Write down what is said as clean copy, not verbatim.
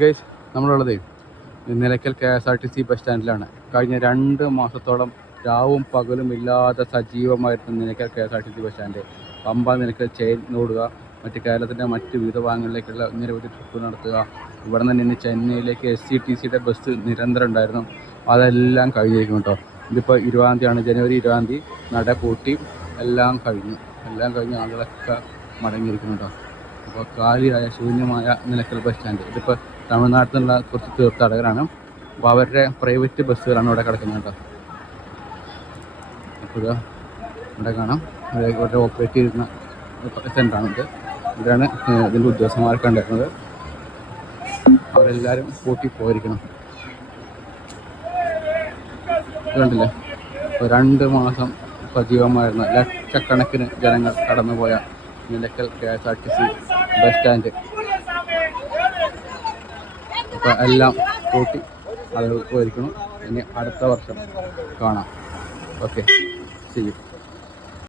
Guys, നമ്മളുള്ളത് Nilakkal KSRTC bus സ്റ്റാൻഡിലാണ്. കഴിഞ്ഞ 2 മാസത്തോളം രാവും പകലും ഇല്ലാതെ സജീവമായിരുന്നു Nilakkal KSRTC bus stand. Pamba Nilakkal chain ഓടുക, മറ്റ് കേരളത്തിൻ്റെ മറ്റ് വിവിധ ഭാഗങ്ങളിലേക്കുള്ള നിരവധി ട്രിപ്പ് നടത്തുക. ഇവിടെ നിന്ന് ഇന്ന് ചെന്നൈയിലേക്ക് SCTCയുടെ ബസ് നിരന്തരം ഉണ്ടായിരുന്നു. അതെല്ലാം കഴിഞ്ഞിരിക്കും കേട്ടോ. ഇതിപ്പോൾ 20-ാം തീയതിയാണ്, ജനുവരി 20-ാം തീയതി നട പൂട്ടി എല്ലാം കഴിഞ്ഞ് ആളുകളൊക്കെ മടങ്ങിയിരിക്കുന്നു കേട്ടോ. അപ്പോൾ കാലിയായ ശൂന്യമായ നിലയ്ക്കൽ ബസ് സ്റ്റാൻഡ്. ഇതിപ്പോൾ തമിഴ്നാട്ടിൽ നിന്നുള്ള കുറച്ച് തീർത്ഥാടകരാണ്. അപ്പോൾ അവരുടെ പ്രൈവറ്റ് ബസ്സുകളാണ് ഇവിടെ കിടക്കുന്നത് കേട്ടോ. അപ്പോൾ ഇവിടെ കാണാം, ഇവരുടെ ഓപ്പറേറ്റ് ചെയ്യുന്ന സെൻ്ററാണിത്. ഇവിടെയാണ് ഇതിൻ്റെ ഉദ്യോഗസ്ഥന്മാരൊക്കെ ഉണ്ടായിരുന്നത്. അവരെല്ലാവരും കൂട്ടി പോയിരിക്കണം. കണ്ടില്ലേ, ഇപ്പോൾ 2 മാസം സജീവമായിരുന്ന ലക്ഷക്കണക്കിന് ജനങ്ങൾ കടന്നുപോയ നിലയ്ക്കൽ KSRTC ബസ് സ്റ്റാൻഡ് അപ്പോൾ എല്ലാം കൂട്ടി ആളുകൾ പോയിരിക്കണം. ഇനി അടുത്ത വർഷം കാണാം. Okay, see U.